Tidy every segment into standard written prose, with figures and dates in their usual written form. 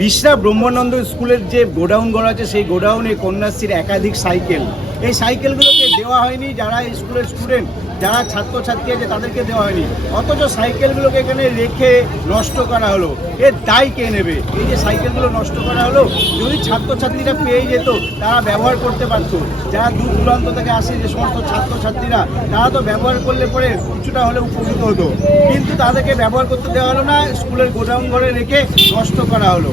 রিষড়া ব্রহ্মানন্দ স্কুলের যে গোডাউন ঘর আছে সেই গোডাউনে কন্যাশ্রীর একাধিক সাইকেল, এই সাইকেলগুলোকে দেওয়া হয়নি যারা স্কুলের স্টুডেন্ট, যারা ছাত্রছাত্রী আছে তাদেরকে দেওয়া হয়নি, অথচ সাইকেলগুলোকে এখানে রেখে নষ্ট করা হলো। এর দায় কে নেবে? এই যে সাইকেলগুলো নষ্ট করা হলো, যদি ছাত্রছাত্রীরা পেয়ে যেত তারা ব্যবহার করতে পারতো। যারা দূর দূরান্ত থেকে আসে যে সমস্ত ছাত্রছাত্রীরা, তারা তো ব্যবহার করলে পরে কিছুটা হলেও উপকৃত হতো, কিন্তু তাদেরকে ব্যবহার করতে দেওয়া হলো না, স্কুলের গোডাউন ঘরে রেখে নষ্ট করা হলো।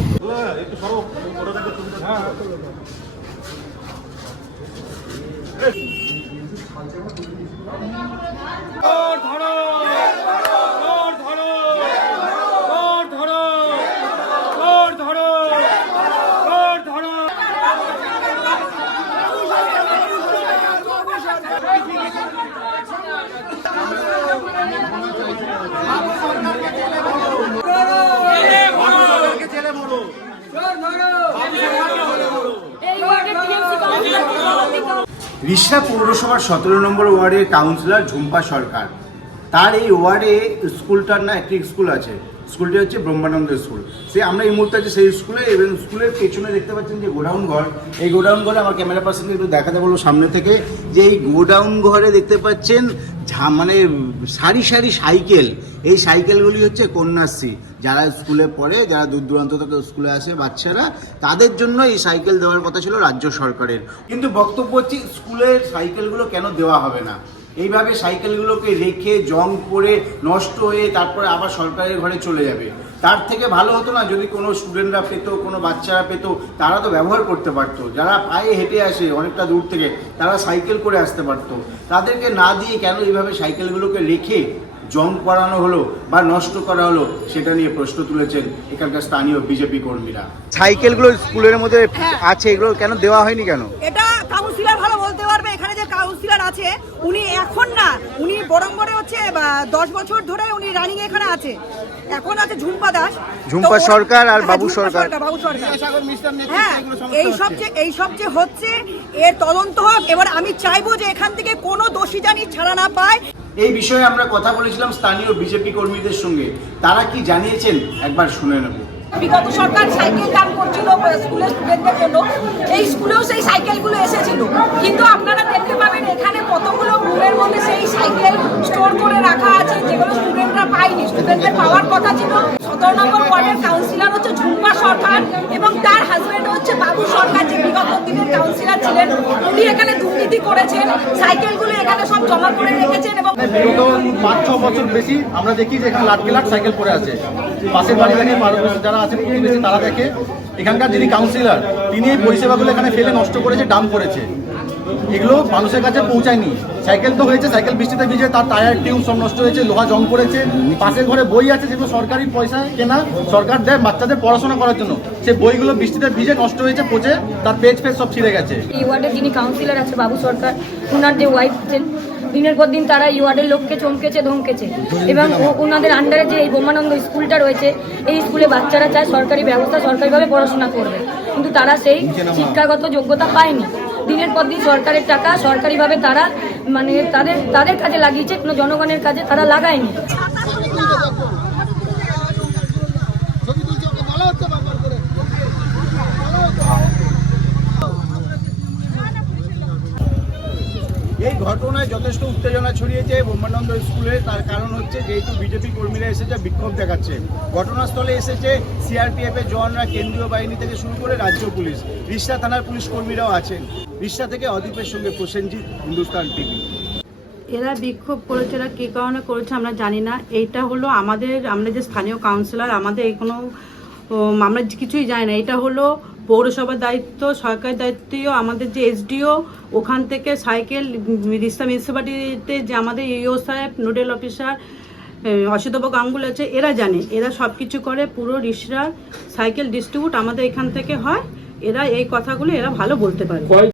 রিষড়া পৌরসভার 17 নম্বর ওয়ার্ডের কাউন্সিলর ঝুম্পা সরকার, তার এই ওয়ার্ডে স্কুলটার না একটি স্কুল আছে, স্কুলটি হচ্ছে ব্রহ্মানন্দ স্কুল। আমরা এই মুহূর্তে আছে সেই স্কুলে, এবং স্কুলের পেছনে দেখতে পাচ্ছেন যে গোডাউন ঘর, এই গোডাউন ঘরে আমার ক্যামেরা পার্সনকে একটু দেখাতে বলবো সামনে থেকে, যে এই গোডাউন ঘরে দেখতে পাচ্ছেন মানে সারি সারি সাইকেল। এই সাইকেলগুলি হচ্ছে কন্যাশ্রী, যারা স্কুলে পড়ে, যারা দূর দূরান্ত থেকে স্কুলে আসে বাচ্চারা, তাদের জন্য এই সাইকেল দেওয়ার কথা ছিল রাজ্য সরকারের। কিন্তু বক্তব্য হচ্ছে স্কুলের সাইকেলগুলো কেন দেওয়া হবে না? এইভাবে সাইকেলগুলোকে রেখে জং করে নষ্ট হয়ে তারপরে আবার সরকারের ঘরে চলে যাবে। তার থেকে ভালো হতো না যদি কোনো স্টুডেন্টরা পেত, কোনো বাচ্চারা পেত, তারা তো ব্যবহার করতে পারতো। যারা পায়ে হেঁটে আসে অনেকটা দূর থেকে, তারা সাইকেল করে আসতে পারতো। তাদেরকে না দিয়ে কেন এইভাবে সাইকেলগুলোকে রেখে জং করানো হলো বা নষ্ট করা হলো, সেটা নিয়ে প্রশ্ন তুলেছেন এখানকার স্থানীয় বিজেপি কর্মীরা। সাইকেলগুলো স্কুলের মধ্যে আছে, এগুলো কেন দেওয়া হয়নি কেন? এটা কাউন্সিলর ভালো বলতে পারবে। এখানে যে কাউন্সিলর আছে উনি এখন না, উনি বরংবরে হচ্ছে 10 বছর ধরে উনি রানিং এখানে আছে। এখন আছে ঝুম্পা দাস, ঝুম্পা সরকার আর বাবু সরকার। হ্যাঁ, এই সব যে হচ্ছে এর তদন্ত হোক। এবার আমি চাইবো যে এখান থেকে কোনো দোষী জানি ছাড়া না পায়। এই বিষয়ে আমরা কথা বলেছিলাম স্থানীয় বিজেপি কর্মীদের সঙ্গে, তারা কি জানিয়েছেন একবার শুনে নেব। বিগত সরকার সাইকেল দান করছিল স্কুলের স্টুডেন্টদের জন্য, এই স্কুলেও সেই সাইকেলগুলো এসেছিল, কিন্তু আপনারা দেখতে পাবেন এখানে কতগুলো রুমের মধ্যে সেই সাইকেল স্টোর করে রাখা আছে, যেগুলো স্টুডেন্টরা পায়নি। স্টুডেন্টদের পাওয়ার কথা ছিল। 17 নম্বর ওয়ার্ডের কাউন্সিলর হচ্ছে ঝুম্পা সরকার, এবং তার হাজব্যান্ড হচ্ছে বাবু সরকার, যে বিগত দিনের কাউন্সিলর ছিলেন। উনি এখানে দুর্নীতি করেছেন, সাইকেলগুলো এখানে সব জমা করে রেখেছেন। এবং বিগত 5-6 বছর বেশি আমরা দেখি যে এখানে লাট সাইকেল পড়ে আছে। পাশের বাড়ি থেকে যারা আছে প্রতিবেশী, তারা দেখে এখানকার যিনি কাউন্সিলর, তিনি এই পরিষেবাগুলো এখানে ফেলে নষ্ট করেছে, ডাম্প করেছে। এগুলো মানুষের কাছে পৌঁছায়নি। সাইকেল তো হয়েছে, সাইকেল বৃষ্টিতে ভিজে তার টায়ার টিউব সব নষ্ট হয়েছে, লোহা জং করেছে। পাশের ঘরে বই আছে যেগুলো সরকারি পয়সায় কেনা, সরকার দেয় বাচ্চাদের পড়াশোনা করার জন্য, সেই বইগুলো বৃষ্টিতে ভিজে নষ্ট হয়েছে, পচে তার পেজ সব ছিঁড়ে গেছে। এই ওয়ার্ডের যিনি কাউন্সিলর আছে বাবু সরকার, ওনার যে ওয়াইফ আছেন, দিনের পর দিন তারা এই ওয়ার্ডের লোককে চমকেছে, ধমকেছে, এবং ওনাদের আন্ডারে যে এই ব্রহ্মানন্দ স্কুলটা রয়েছে, এই স্কুলে বাচ্চারা চায় সরকারি ব্যবস্থা, সরকারিভাবে পড়াশোনা করবে, কিন্তু তারা সেই শিক্ষাগত যোগ্যতা পায়নি। দিনের পর দিন সরকারের টাকা সরকারিভাবে তারা মানে তাদের কাজে লাগিয়েছে, কোনো জনগণের কাজে তারা লাগায়নি। এই ঘটনায় যথেষ্ট উত্তেজনা ছড়িয়েছে ব্রহ্মানন্দ স্কুলে। তার কারণ হচ্ছে যেহেতু বিজেপি কর্মীরা এসেছে বিক্ষোভ দেখাচ্ছে, ঘটনাস্থলে এসেছে সিআরপিএফ এর জওয়ানরা, কেন্দ্রীয় বাহিনী থেকে শুরু করে রাজ্য পুলিশ, রিষড়া থানার পুলিশ কর্মীরাও আছেন। রিষড়া থেকে অদীপের সঙ্গে প্রসেনজিৎ, হিন্দুস্তান টিভি। এরা বিক্ষোভ করেছে, এরা কী কারণে করেছে আমরা জানি না। এইটা হলো আমরা যে স্থানীয় কাউন্সিলর, আমাদের কোনো আমরা কিছুই জানি না। এটা হলো পৌরসভার দায়িত্ব, সরকারি দায়িত্বও। আমাদের যে এসডিও, ওখান থেকে সাইকেল রিষড়া মিউনিসিপ্যালিটিতে যে আমাদের ইও সাহেব, নোডাল অফিসার অসিতভ গাঙ্গুল আছে, এরা জানে, এরা সব কিছু করে। পুরো রিষড়ার সাইকেল ডিস্ট্রিবিউট আমাদের এখান থেকে হয়। এরা এই কথাগুলো এরা ভালো বলতে পারে।